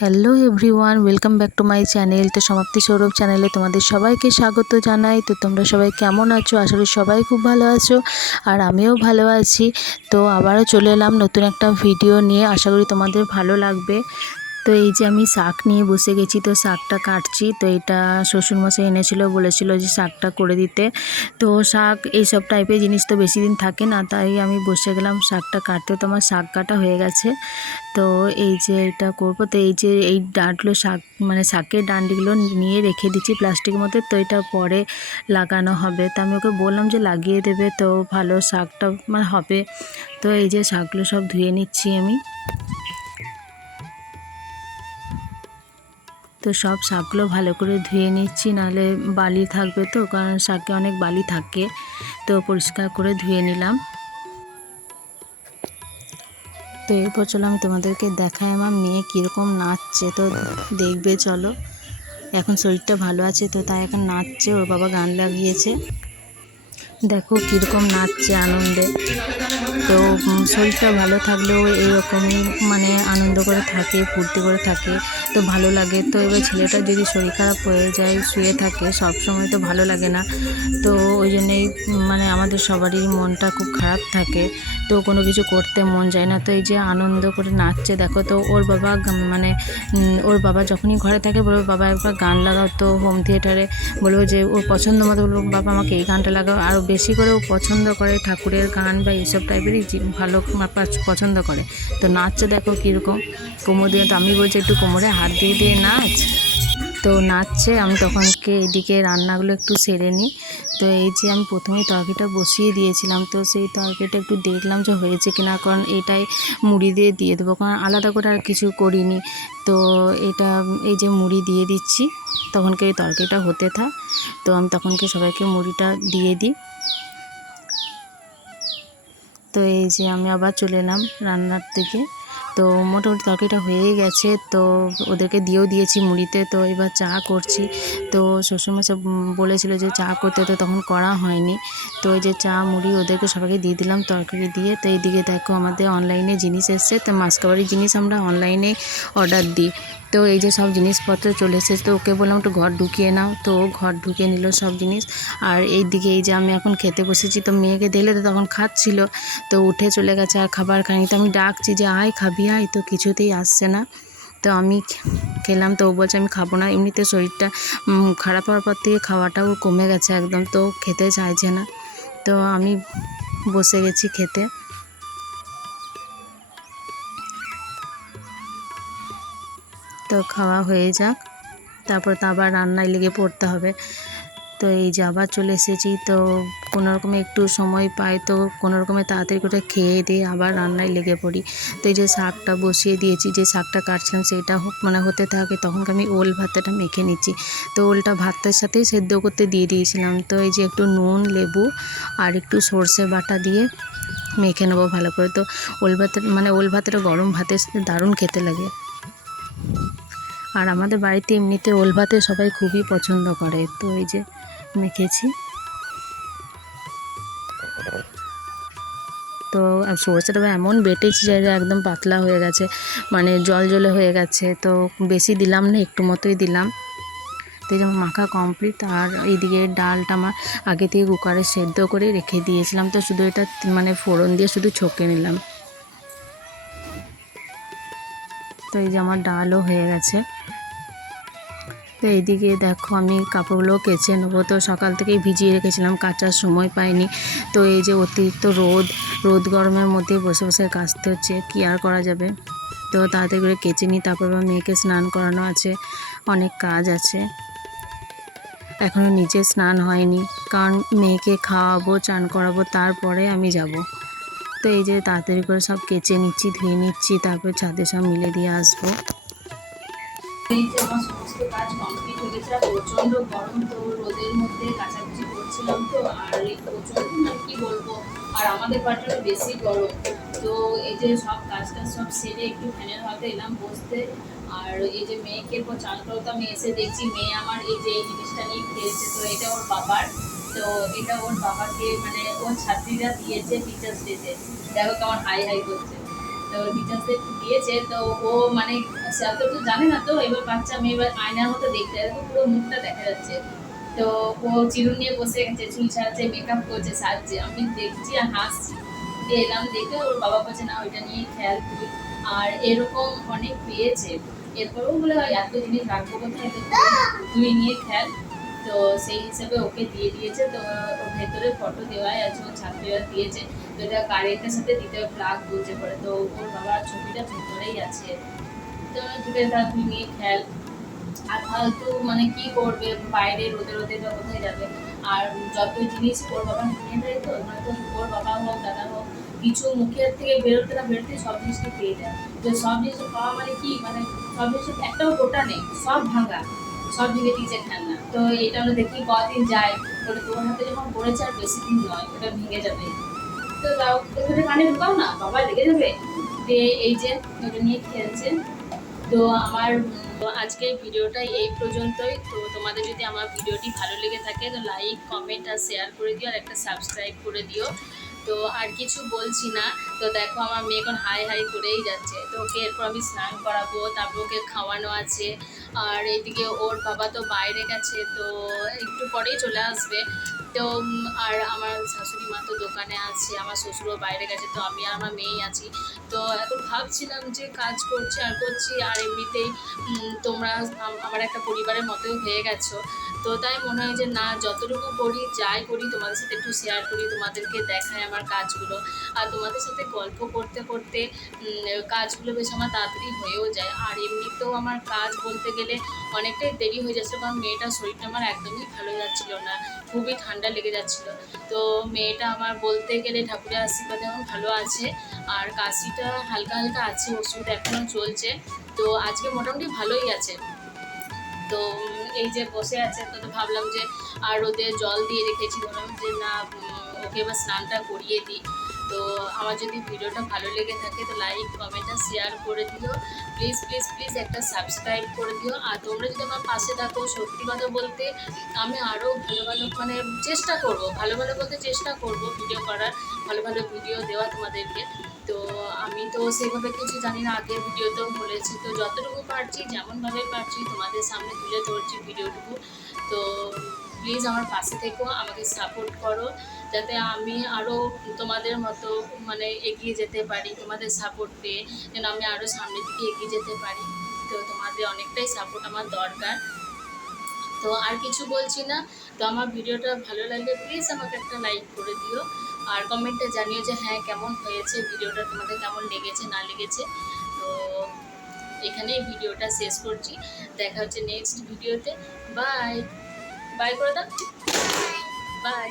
Hello everyone, welcome back to my channel. তো সমাপ্তি সৌরভ চ্যানেলে তোমাদের সবাইকে স্বাগত জানাই। তো তোমরা সবাই কেমন আছো? আশা করি সবাই খুব ভালো আছো, আর আমিও ভালো আছি। তো আবারও চলে এলাম নতুন একটা ভিডিও নিয়ে, আশা করি তোমাদের ভালো লাগবে। তো এই যে আমি শাক নিয়ে বসে গেছি, তো শাকটা কাটছি। তো এটা শ্বশুরমশাই এনেছিল, বলেছিল যে শাকটা করে দিতে। তো শাক এইসব টাইপের জিনিস তো বেশি দিন থাকে না, তাই আমি বসে গেলাম শাকটা কাটতে। তো আমার শাক কাটা হয়ে গেছে। তো এই যে এটা করবো, তো এই যে এই ডাঁটগুলো শাক মানে শাকের ডাঁটিগুলো নিয়ে রেখে দিচ্ছি প্লাস্টিকের মধ্যে। তো এটা পরে লাগানো হবে। তো আমি ওকে বললাম যে লাগিয়ে দেবে, তো ভালো শাকটা মানে হবে। তো এই যে শাকগুলো সব ধুয়ে নিচ্ছি আমি। তো সব শাকগুলো ভালো করে ধুয়ে নিচ্ছি, নাহলে বালি থাকবে, তো কারণ শাকে অনেক বালি থাকে। তো পরিষ্কার করে ধুয়ে নিলাম। তো এরপর চলো আমি তোমাদেরকে দেখাই আমার মেয়ে কীরকম নাচছে। তো দেখবে চলো। এখন শরীরটা ভালো আছে, তো তাই এখন নাচছে। ওর বাবা গান লাগিয়েছে, দেখো কীরকম নাচছে আনন্দে। তো শরীরটা ভালো থাকলেও এইরকমই মানে আনন্দ করে থাকে, ফুর্তি করে থাকে, তো ভালো লাগে। তো এবার ছেলেটার যদি শরীর খারাপ হয়ে যায়, শুয়ে থাকে সব সময়, তো ভালো লাগে না। তো ওই জন্যেই মানে আমাদের সবারই মনটা খুব খারাপ থাকে, তো কোনো কিছু করতে মন যায় না। তো এই যে আনন্দ করে নাচছে দেখো। তো ওর বাবা মানে ওর বাবা যখনই ঘরে থাকে বলবো, বাবা একবার গান লাগাও। তো হোম থিয়েটারে বলবো যে ওর পছন্দ মতো বলবো, বাবা আমাকে এই গানটা লাগাও। আরও বেশি করে ও পছন্দ করে ঠাকুরের গান বা এইসব টাইপেরই ভালো পছন্দ করে। তো নাচছে দেখো কীরকম কোমর দিয়ে। তো আমি বলছি একটু কোমরে হাত দিয়ে দিয়ে নাচ। তো নাচছে। আমি তখনকে এদিকে রান্নাগুলো একটু সেরে নিই। তো এই যে আমি প্রথমেই তরকারিটা বসিয়ে দিয়েছিলাম, তো সেই তরকারিটা একটু দেখলাম যে হয়েছে কিনা, কারণ এটাই মুড়ি দিয়ে দিয়ে দেবো, কারণ আলাদা করে আর কিছু করিনি। তো এটা এই যে মুড়ি দিয়ে দিচ্ছি, তখনকে এই তরকারিটা হতে থাক। তো আমি তখনকে সবাইকে মুড়িটা দিয়ে দিই। তো এই যে আমি আবার চলে এলাম রান্নার দিকে। তো মোটামুটি তরকারিটা হয়েই গেছে, তো ওদেরকে দিয়েও দিয়েছি মুড়িতে। তো এবার চা করছি। তো শ্বশুরমশাই বলেছিল যে চা করতে, তো তখন করা হয়নি। তো এই যে চা মুড়ি ওদেরকে সবাইকে দিয়ে দিলাম তরকারি দিয়ে। তো এইদিকে দেখো আমাদের অনলাইনে জিনিস এসছে। তো মাসকাবারির জিনিস আমরা অনলাইনে অর্ডার দিই। তো এই যে সব জিনিসপত্র চলে এসেছে। তো ওকে বললাম একটু ঘর ঢুকিয়ে নাও, তো ও ঘর ঢুকিয়ে নিল সব জিনিস। আর এই দিকে এই যে আমি এখন খেতে বসেছি। তো মেয়েকে দেখলে তো তখন খাচ্ছিল, তো উঠে চলে গেছে আর খাবার খায়নি। তো আমি ডাকছি যে আয় খাবি আয়, তো কিছুতেই আসছে না। তো আমি খেলাম, তো ও বলছে আমি খাবো না। এমনিতে শরীরটা খারাপ হওয়ার পর থেকে খাওয়াটাও কমে গেছে একদম, তো খেতে চাইছে না। তো আমি বসে গেছি খেতে। তো খাওয়া হয়ে যাক, তারপর তো আবার রান্নায় লেগে পড়তে হবে। তো এই যে আবার চলে এসেছি। তো কোনো রকমে একটু সময় পাই, তো কোনো রকমে তাড়াতাড়ি করে খেয়ে দিয়ে আবার রান্নায় লেগে পড়ি। তো এই যে শাকটা বসিয়ে দিয়েছি, যে শাকটা কাটছিলাম সেটা মানে হতে থাকে, তখন আমি ওল ভাতটা মেখে নিচ্ছি। তো ওলটা ভাতের সাথেই সেদ্ধ করতে দিয়ে দিয়েছিলাম। তো এই যে একটু নুন, লেবু আর একটু সর্ষে বাটা দিয়ে মেখে নেবো ভালো করে। তো ওল ভাতটা গরম ভাতের সাথে দারুণ খেতে লাগে। আর আমাদের বাড়িতে এমনিতে ওল ভাতে সবাই খুবই পছন্দ করে। তো এই যে মেখেছি। তো সরষেটা এমন বেটেছি যে একদম পাতলা হয়ে গেছে, মানে জল জলে হয়ে গেছে। তো বেশি দিলাম না, একটু মতোই দিলাম। তো এই যে আমার মাখা কমপ্লিট। আর এইদিকে ডালটা আমার আগে থেকে কুকারে সেদ্ধ করে রেখে দিয়েছিলাম, তো শুধু এটা মানে ফোড়ন দিয়ে শুধু ছকে নিলাম। তো এই যে আমার ডালও হয়ে গেছে। তো এইদিকে দেখো আমি কাপড়গুলো কেচে নেবো। তো সকাল থেকেই ভিজিয়ে রেখেছিলাম, কাচার সময় পাইনি। তো এই যে অতিরিক্ত রোদ গরমের মধ্যে বসে বসে কাচতে হচ্ছে, কী আর করা যাবে। তো তাড়াতাড়ি করে কেচে নিই, তারপর আমার মেয়েকে স্নান করানো আছে, অনেক কাজ আছে। এখনও নিজে স্নান হয়নি, কারণ মেয়েকে খাওয়াবো, চান করাবো, তারপরে আমি যাব। তো এই যে তাড়াতাড়ি করে সব কেচে নিচ্ছি, ধুয়ে নিচ্ছি, তারপর ছাদে সব মিলে দিয়ে আসবো। এই যে আমার সমস্ত কাজ কমপ্লিট হয়ে গেছে। প্রচন্ড গরম, তো রোদের মধ্যে কাচাকুচি করছিলাম। তো আর এই প্রচন্ড মানে কি বলবো, আর আমাদের বাড়িটা বেশি গরম। তো এই যে সব কাজটা সব সেরে একটু ফ্যানের হাতে এলাম বসতে। আর এই যে মেয়েকে এরপর চান করতে আমি এসে দেখছি মেয়ে আমার এই যে এই জিনিসটা নিয়ে খেলছে। তো এটা ওর বাবার। তো এটা ওর বাবাকে মানে ওর ছাত্রীরা দিয়েছে টিচার্স ডেতে। দেখো কেমন হাই হাই করছে। তো টিচার্সদের একটু দিয়েছে, তো ও মানে সে তো জানে না, তো এবার বাচ্চা মেয়ে এবার আয়নার মতো দেখতে, দেখো পুরো মুখটা দেখা যাচ্ছে। তো ও চিরুন নিয়ে বসে গেছে, চুল ছাড়াচ্ছে, মেকআপ করছে, সাজছে, আমি দেখছি আর হাসছি। দিয়ে এলাম দেখে ওর বাবা বলছে না ওইটা নিয়ে খেয়াল তুই। আর এরকম অনেক পেয়েছে। এরপরেও বলে হয় এত জিনিস রাখবো কোথায়, তো তুই নিয়ে খেয়াল। তো সেই হিসাবে ওকে দিয়ে দিয়েছে। তো ওর ভেতরে ফটো দেওয়াই আছে, ওর ছাত্রীরা দিয়েছে। তো এটা কারেন্টের সাথে দিতে প্লাগ বুঝে পড়ে, তো ওর বাবার ছবিটা ভেতরেই আছে। তো ঠিক আছে তা তুই নিয়ে খেয়াল। আর ফালতু মানে কি করবে বাইরে রোদে রোদে বা কোথায় যাবে। আর যত জিনিস ওর বাবা কিনে দেয়, তো নয়তো ওর বাবা হোক দাদা হোক কিছু মুখের থেকে বেরোতে না বেরোতে সব জিনিসটা পেয়ে যায়। তো সব জিনিস পাওয়া মানে কি, মানে সব জিনিস একটাও গোটা নেই, সব ভাঙা, সব ভেঙে দিয়েছে খেলনা। তো এটা আমরা দেখি কদিন যায়, বলে তোর হাতে যখন পড়েছে আর বেশি দিন নয়, ওটা ভেঙে যাবে। তো তাও ওখানে কানে ঢুকাও না, বাবা লেগে যাবে। দিয়ে এই যে ওটা নিয়ে খেলছে। তো আমার তো আজকের ভিডিওটা এই পর্যন্তই। তো তোমাদের যদি আমার ভিডিওটি ভালো লেগে থাকে তো লাইক কমেন্ট আর শেয়ার করে দিও, আর একটা সাবস্ক্রাইব করে দিও। তো আর কিছু বলছি না। তো দেখো আমার মেয়ে এখন হাই হাই করেই যাচ্ছে। তো ওকে এরপর আমি স্নান করাবো, তারপর ওকে খাওয়ানো আছে। আর এইদিকে ওর বাবা তো বাইরে গেছে, তো একটু পরেই চলে আসবে। তো আর আমার শাশুড়ি মা তো দোকানে আছে, আমার শ্বশুরও বাইরে গেছে, তো আমি আর আমার মেয়েই আছি। তো এখন ভাবছিলাম যে কাজ করছি আর করছি, আর এমনিতেই তোমরা আমার একটা পরিবারের মতোই হয়ে গেছো। তো তাই মনে হয় যে না, যতটুকু করি যাই করি তোমাদের সাথে একটু শেয়ার করি, তোমাদেরকে দেখাই আমার কাজগুলো। আর তোমাদের সাথে গল্প করতে করতে কাজগুলো বেশ আমার তাড়াতাড়ি হয়েও যায়। আর এমনিতেও আমার কাজ বলতে গেলে অনেকটাই দেরি হয়ে যাচ্ছে, কারণ মেয়েটার শরীরটা আমার একদমই ভালো যাচ্ছিল না, খুবই ঠান্ডা লেগে যাচ্ছিলো। তো মেয়েটা আমার বলতে গেলে ঠাকুরের আশীর্বাদে এখন ভালো আছে। আর কাশিটা হালকা হালকা আছে, ওষুধ এখনও চলছে। তো আজকে মোটামুটি ভালোই আছে। তো এই যে বসে আছে, তো ভাবলাম যে আর ওদের জল দিয়ে রেখেছি, ভাবলাম যে না ওকে এবার স্নানটা করিয়ে দিই। তো আমার যদি ভিডিওটা ভালো লেগে থাকে তো লাইক কমেন্ট আর শেয়ার করে দিও। প্লিজ প্লিজ প্লিজ একটা সাবস্ক্রাইব করে দিও। আর তোমরা যদি আমার পাশে থাকো, সত্যি কথা বলতে আমি আরও ভালো ভালো মানে চেষ্টা করব, ভালো ভালো বলতে চেষ্টা করব ভিডিও করার, ভালো ভালো ভিডিও দেওয়া তোমাদেরকে। তো আমি তো সেভাবে কিছু জানি না, আগের ভিডিওতেও বলেছি, তো যতটুকু পারছি যেমনভাবে পারছি তোমাদের সামনে তুলে ধরছি ভিডিওটুকু। তো প্লিজ আমার পাশে থেকো, আমাকে সাপোর্ট করো, যাতে আমি আরও তোমাদের মতো মানে এগিয়ে যেতে পারি, তোমাদের সাপোর্ট পেয়ে যেন আমি আরও সামনের দিকে এগিয়ে যেতে পারি। তো তোমাদের অনেকটাই সাপোর্ট আমার দরকার। তো আর কিছু বলছি না। তো আমার ভিডিওটা ভালো লাগলে প্লিজ আমাকে একটা লাইক করে দিও। আর কমেন্টে জানিও যে হ্যাঁ কেমন হয়েছে ভিডিওটা, তোমাদের কেমন লেগেছে না লেগেছে। তো এখানেই ভিডিওটা শেষ করছি, দেখা হচ্ছে নেক্সট ভিডিওতে। বাই বাই করে দাও, বাই।